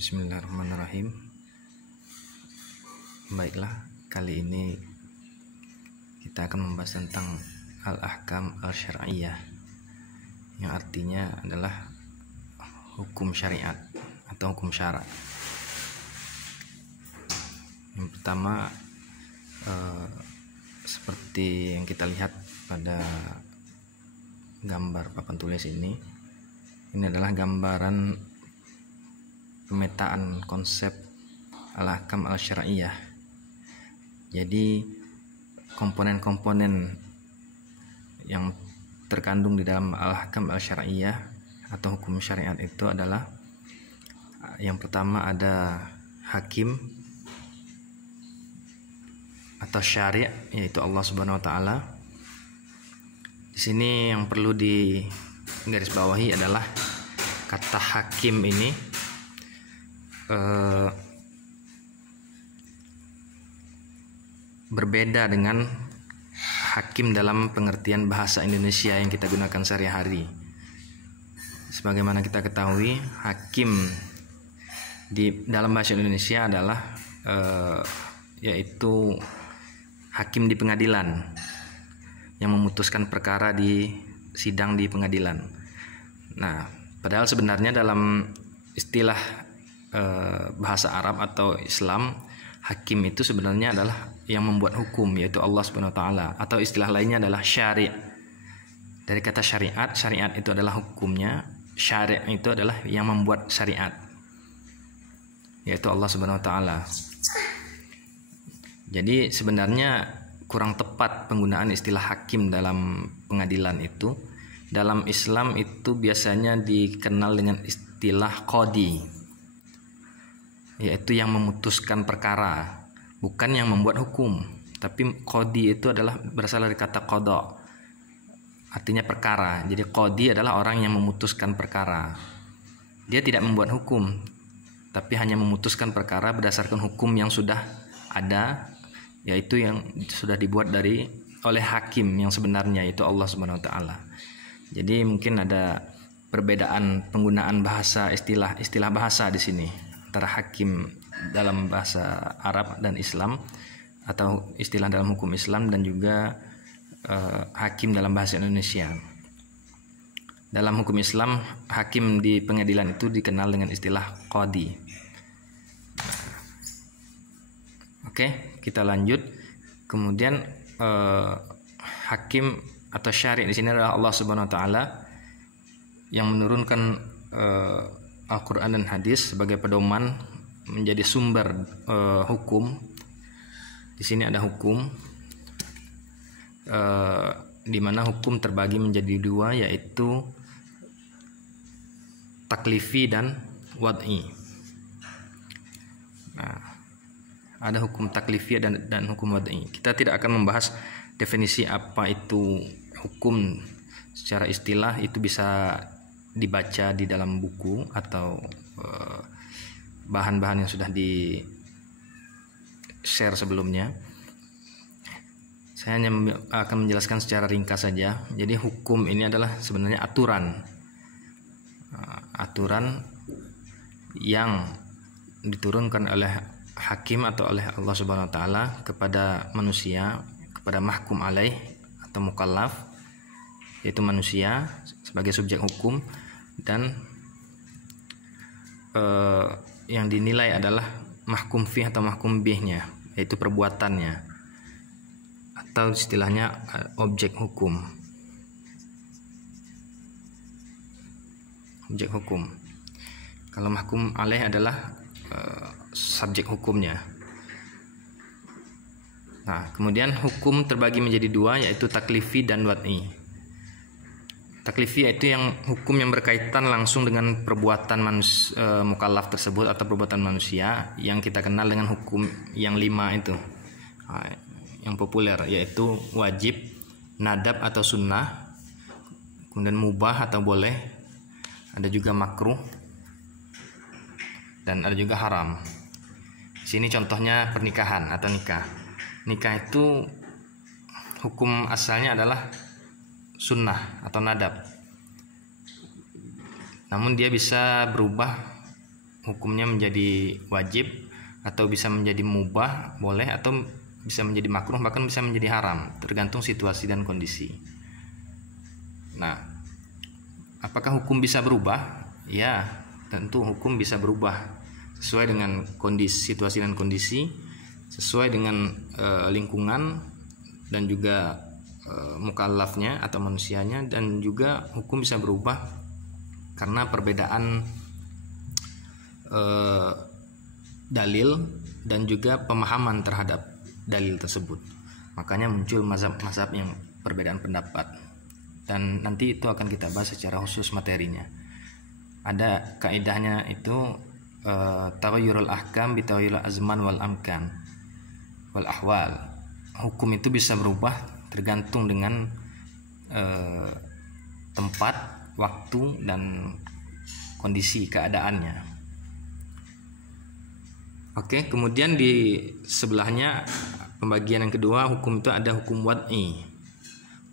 Bismillahirrahmanirrahim. Baiklah, kali ini kita akan membahas tentang al-ahkam al-syar'iyyah, yang artinya adalah hukum syariat atau hukum syara. Yang pertama, seperti yang kita lihat pada gambar papan tulis ini adalah gambaran pemetaan konsep al-ahkam al-syar'iyyah. Jadi komponen-komponen yang terkandung di dalam al-ahkam al-syar'iyyah atau hukum syariat itu adalah, yang pertama ada hakim atau syari', yaitu Allah Subhanahu wa taala. Di sini yang perlu digarisbawahi adalah kata hakim ini berbeda dengan hakim dalam pengertian bahasa Indonesia yang kita gunakan sehari-hari. Sebagaimana kita ketahui, hakim di dalam bahasa Indonesia adalah yaitu hakim di pengadilan yang memutuskan perkara di sidang di pengadilan. Nah, padahal sebenarnya dalam istilah bahasa Arab atau Islam, hakim itu sebenarnya adalah yang membuat hukum, yaitu Allah Subhanahu wa taala, atau istilah lainnya adalah syari'. Dari kata syariat, syariat itu adalah hukumnya, syari' itu adalah yang membuat syariat, yaitu Allah Subhanahu wa taala. Jadi sebenarnya kurang tepat penggunaan istilah hakim dalam pengadilan itu. Dalam Islam itu biasanya dikenal dengan istilah qadhi, yaitu yang memutuskan perkara, bukan yang membuat hukum. Tapi qadhi itu adalah berasal dari kata qada, artinya perkara. Jadi qadhi adalah orang yang memutuskan perkara. Dia tidak membuat hukum, tapi hanya memutuskan perkara berdasarkan hukum yang sudah ada, yaitu yang sudah dibuat oleh hakim yang sebenarnya, yaitu Allah Subhanahu wa taala. Jadi mungkin ada perbedaan penggunaan bahasa, istilah bahasa di sini antara hakim dalam bahasa Arab dan Islam, atau istilah dalam hukum Islam, dan juga hakim dalam bahasa Indonesia. Dalam hukum Islam, hakim di pengadilan itu dikenal dengan istilah qadhi. Oke, kita lanjut. Kemudian hakim atau syari' di sini adalah Allah Subhanahu wa taala yang menurunkan Al-Quran dan hadis sebagai pedoman, menjadi sumber hukum. Di sini ada hukum, di mana hukum terbagi menjadi dua, yaitu taklifi dan wad'i. Nah, ada hukum taklifi dan hukum wad'i. Kita tidak akan membahas definisi apa itu hukum secara istilah, itu bisa dibaca di dalam buku atau bahan-bahan yang sudah di share sebelumnya. Saya hanya akan menjelaskan secara ringkas saja. Jadi hukum ini adalah sebenarnya aturan yang diturunkan oleh hakim atau oleh Allah Subhanahu wa taala kepada manusia, kepada mahkum alaih atau mukallaf, yaitu manusia sebagai subjek hukum, dan yang dinilai adalah mahkum fih atau mahkum bihnya, yaitu perbuatannya, atau istilahnya objek hukum. Objek hukum. Kalau mahkum alaih adalah subjek hukumnya. Nah, kemudian hukum terbagi menjadi dua, yaitu taklifi dan wad'i. Taklifi yaitu hukum yang berkaitan langsung dengan perbuatan mukallaf tersebut atau perbuatan manusia, yang kita kenal dengan hukum yang 5 itu, yang populer, yaitu wajib, nadab atau sunnah, kemudian mubah atau boleh, ada juga makruh, dan ada juga haram. Di sini contohnya pernikahan atau nikah. Nikah itu hukum asalnya adalah sunnah atau nadab, namun dia bisa berubah hukumnya menjadi wajib atau bisa menjadi mubah, boleh, atau bisa menjadi makruh, bahkan bisa menjadi haram, tergantung situasi dan kondisi. Nah, apakah hukum bisa berubah? Ya, tentu hukum bisa berubah sesuai dengan kondisi, situasi dan kondisi, sesuai dengan lingkungan dan juga mukallafnya atau manusianya, dan juga hukum bisa berubah karena perbedaan dalil dan juga pemahaman terhadap dalil tersebut. Makanya muncul mazhab-mazhab yang perbedaan pendapat, dan nanti itu akan kita bahas secara khusus materinya. Ada kaidahnya itu taghayyurul ahkam bi taghayyuril azman wal amkan wal ahwal. Hukum itu bisa berubah tergantung dengan tempat, waktu, dan kondisi keadaannya. Oke, kemudian di sebelahnya pembagian yang kedua, hukum itu ada hukum wad'i.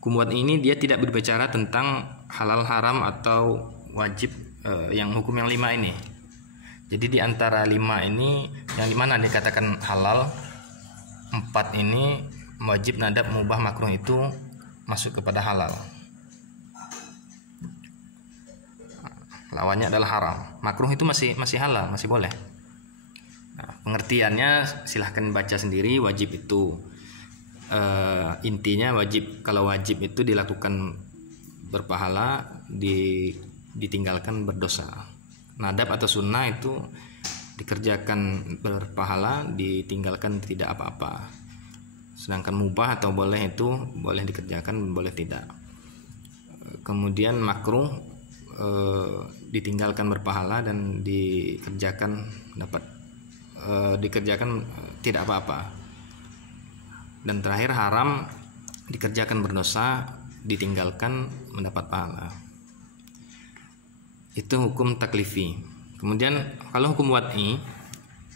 Hukum wad'i ini dia tidak berbicara tentang halal, haram, atau wajib, yang hukum yang 5 ini. Jadi di antara 5 ini, yang dimana dikatakan halal, 4 ini wajib, nadab, mubah, makruh itu masuk kepada halal. Lawannya adalah haram. Makruh itu masih halal, masih boleh. Nah, pengertiannya silahkan baca sendiri. Wajib itu intinya wajib, kalau wajib itu dilakukan berpahala, ditinggalkan berdosa. Nadab atau sunnah itu dikerjakan berpahala, ditinggalkan tidak apa-apa. Sedangkan mubah atau boleh itu boleh dikerjakan, boleh tidak. Kemudian makruh ditinggalkan berpahala dan dikerjakan tidak apa-apa. Dan terakhir haram dikerjakan berdosa, ditinggalkan mendapat pahala. Itu hukum taklifi. Kemudian kalau hukum wad'i,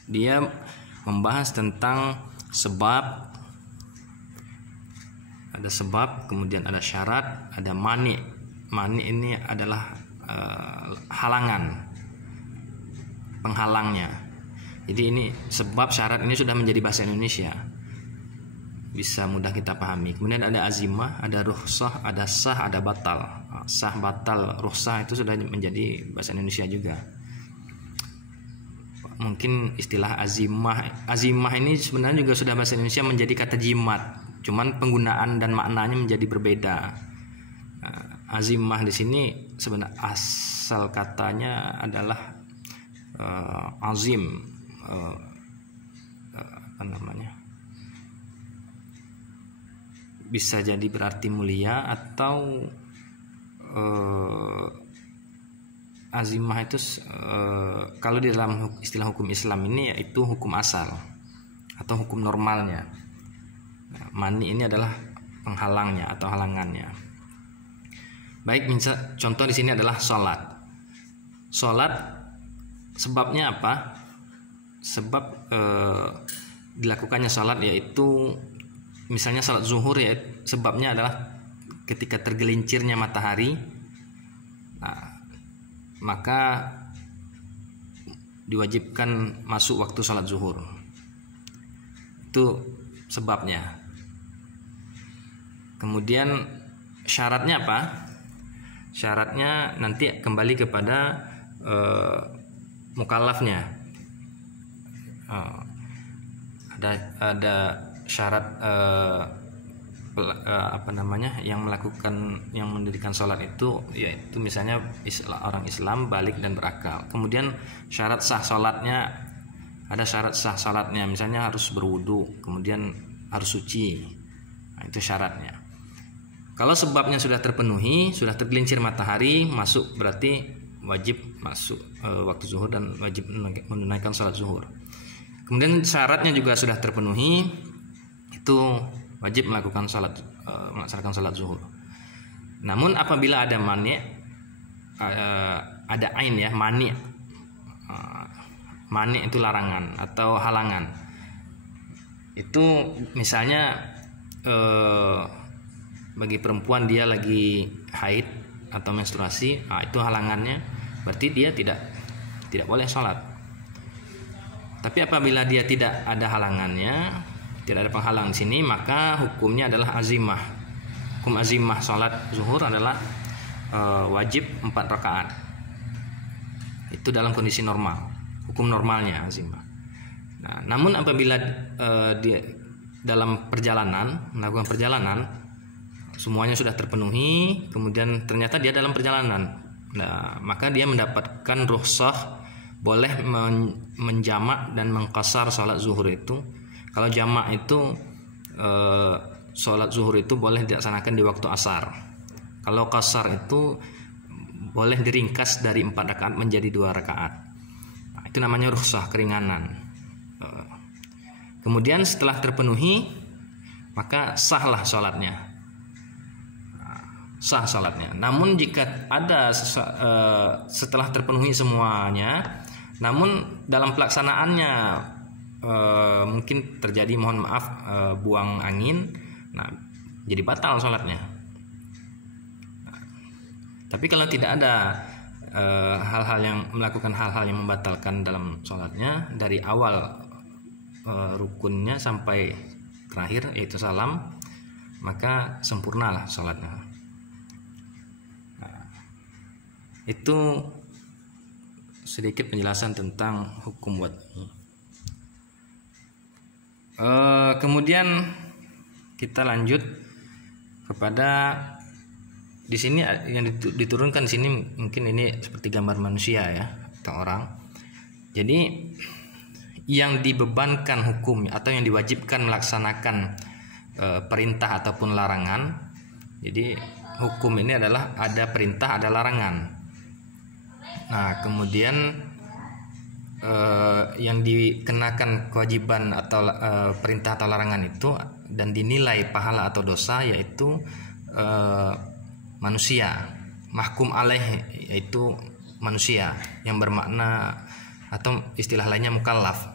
dia membahas tentang sebab. Ada sebab, kemudian ada syarat, ada mani. Mani ini adalah halangan, penghalangnya. Jadi ini sebab, syarat ini sudah menjadi bahasa Indonesia, bisa mudah kita pahami. Kemudian ada azimah, ada rukhsah, ada sah, ada batal. Sah, batal, rukhsah itu sudah menjadi bahasa Indonesia juga. Mungkin istilah azimah ini sebenarnya juga sudah bahasa Indonesia menjadi kata jimat, cuman penggunaan dan maknanya menjadi berbeda. Azimah di sini sebenarnya asal katanya adalah azim, bisa jadi berarti mulia, atau azimah itu kalau di dalam istilah hukum Islam ini yaitu hukum asal atau hukum normalnya. Mani ini adalah penghalangnya atau halangannya. Baik, misal contoh di sini adalah sholat. Sholat sebabnya apa? Sebab dilakukannya sholat yaitu misalnya sholat zuhur, ya sebabnya adalah ketika tergelincirnya matahari. Nah, maka diwajibkan masuk waktu sholat zuhur. Itu sebabnya. Kemudian syaratnya apa? Syaratnya nanti kembali kepada mukallafnya. Ada syarat yang mendirikan sholat itu, yaitu misalnya orang Islam balik dan berakal. Kemudian syarat sah sholatnya, ada syarat sah sholatnya, misalnya harus berwudu, kemudian harus suci. Nah, itu syaratnya. Kalau sebabnya sudah terpenuhi, sudah tergelincir matahari, masuk, berarti wajib masuk waktu zuhur dan wajib menunaikan sholat zuhur. Kemudian syaratnya juga sudah terpenuhi, itu wajib melaksanakan sholat zuhur. Namun apabila ada mani, ada ain ya, mani itu larangan atau halangan. Itu misalnya bagi perempuan dia lagi haid atau menstruasi, itu halangannya, berarti dia tidak boleh sholat. Tapi apabila dia tidak ada halangannya, tidak ada penghalang di sini, maka hukumnya adalah azimah. Hukum azimah sholat zuhur adalah wajib 4 rakaat. Itu dalam kondisi normal, hukum normalnya azimah. Nah, namun apabila dia dalam perjalanan, melakukan perjalanan, semuanya sudah terpenuhi, kemudian ternyata dia dalam perjalanan, nah, maka dia mendapatkan rukhsah boleh menjamak dan mengqasar sholat zuhur itu. Kalau jamak itu sholat zuhur itu boleh dilaksanakan di waktu asar. Kalau qasar itu boleh diringkas dari 4 rakaat menjadi 2 rakaat. Nah, itu namanya rukhsah, keringanan. Kemudian setelah terpenuhi, maka sahlah sholatnya. Sah sholatnya. Namun jika ada setelah terpenuhi semuanya, namun dalam pelaksanaannya mungkin terjadi, mohon maaf, buang angin, nah jadi batal sholatnya. Tapi kalau tidak ada hal-hal yang melakukan hal-hal yang membatalkan dalam sholatnya dari awal rukunnya sampai terakhir yaitu salam, maka sempurnalah sholatnya. Nah, itu sedikit penjelasan tentang hukum wad'i. Kemudian kita lanjut kepada di sini yang diturunkan di sini, mungkin ini seperti gambar manusia ya, atau orang. Jadi yang dibebankan hukum atau yang diwajibkan melaksanakan perintah ataupun larangan. Jadi hukum ini adalah ada perintah, ada larangan. Nah, kemudian yang dikenakan kewajiban atau perintah atau larangan itu dan dinilai pahala atau dosa yaitu manusia, mahkum alaih yaitu manusia yang bermakna atau istilah lainnya mukallaf,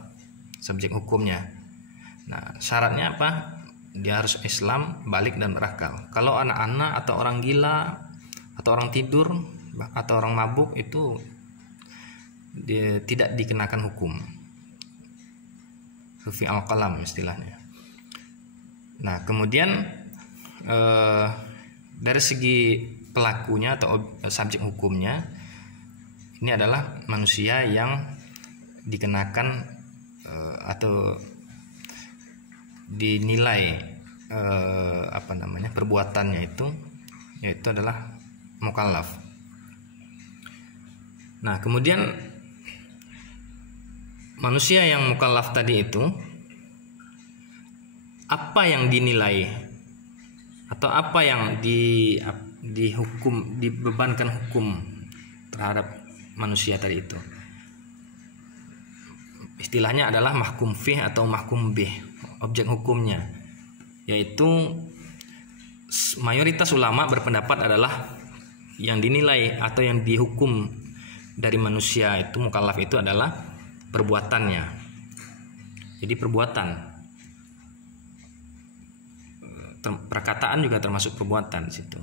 subjek hukumnya. Nah, syaratnya apa? Dia harus Islam, balik dan berakal. Kalau anak-anak atau orang gila atau orang tidur atau orang mabuk itu dia tidak dikenakan hukum. Rufi al-qalam istilahnya. Nah, kemudian dari segi pelakunya atau subjek hukumnya, ini adalah manusia yang dikenakan atau dinilai perbuatannya itu yaitu adalah mukallaf. Nah, kemudian manusia yang mukallaf tadi itu apa yang dinilai atau apa yang dihukum, dibebankan hukum terhadap manusia tadi itu, istilahnya adalah mahkum fih atau mahkum bih, objek hukumnya, yaitu mayoritas ulama berpendapat adalah yang dinilai atau yang dihukum dari manusia itu mukallaf itu adalah perbuatannya. Jadi perbuatan, perkataan juga termasuk perbuatan di situ.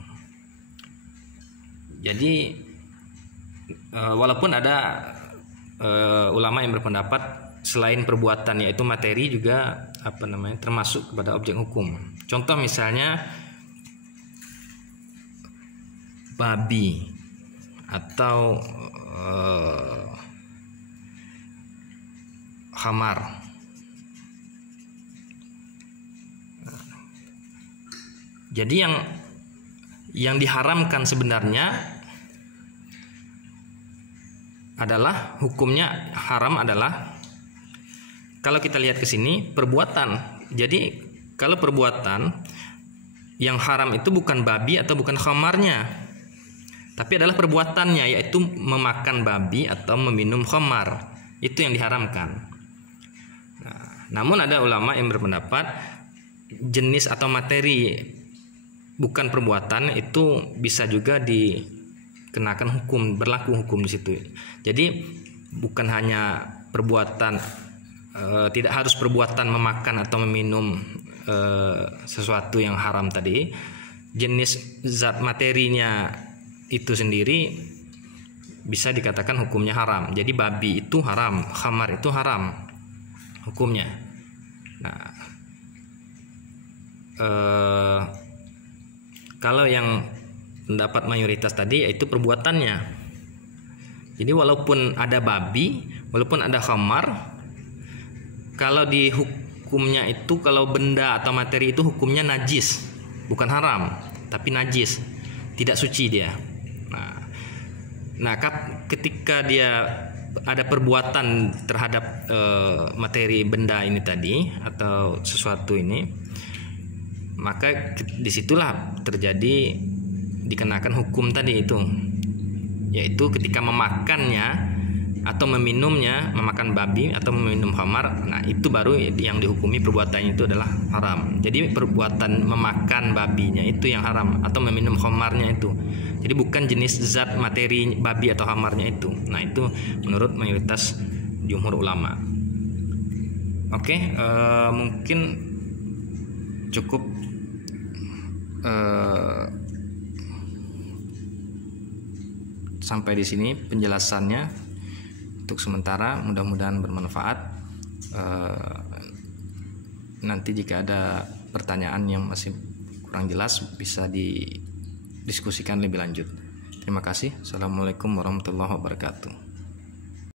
Jadi walaupun ada ulama yang berpendapat selain perbuatan yaitu materi juga termasuk kepada objek hukum. Contoh misalnya babi atau khamar. Jadi yang diharamkan sebenarnya adalah hukumnya haram adalah kalau kita lihat ke sini perbuatan. Jadi kalau perbuatan yang haram itu bukan babi atau bukan khamarnya, tapi adalah perbuatannya, yaitu memakan babi atau meminum khamar. Itu yang diharamkan. Nah, namun ada ulama yang berpendapat jenis atau materi bukan perbuatan itu bisa juga dikenakan hukum, berlaku hukum di situ. Jadi bukan hanya perbuatan, tidak harus perbuatan memakan atau meminum sesuatu yang haram tadi. Jenis zat materinya itu sendiri bisa dikatakan hukumnya haram. Jadi babi itu haram, khamar itu haram. hukumnya. Nah, kalau yang pendapat mayoritas tadi yaitu perbuatannya. Jadi walaupun ada babi, walaupun ada khamar, kalau di hukumnya itu, kalau benda atau materi itu hukumnya najis, bukan haram, tapi najis, tidak suci dia. Nah, ketika dia ada perbuatan terhadap materi benda ini tadi atau sesuatu ini, maka disitulah terjadi dikenakan hukum tadi itu, yaitu ketika memakannya atau meminumnya, memakan babi atau meminum khamar, nah itu baru yang dihukumi perbuatannya itu adalah haram. Jadi perbuatan memakan babinya itu yang haram, atau meminum khamarnya itu. Jadi bukan jenis zat materi babi atau khamarnya itu. Nah itu menurut mayoritas jumhur ulama. Oke, mungkin cukup sampai di sini penjelasannya untuk sementara, mudah-mudahan bermanfaat. Nanti jika ada pertanyaan yang masih kurang jelas bisa didiskusikan lebih lanjut. Terima kasih. Assalamualaikum warahmatullahi wabarakatuh.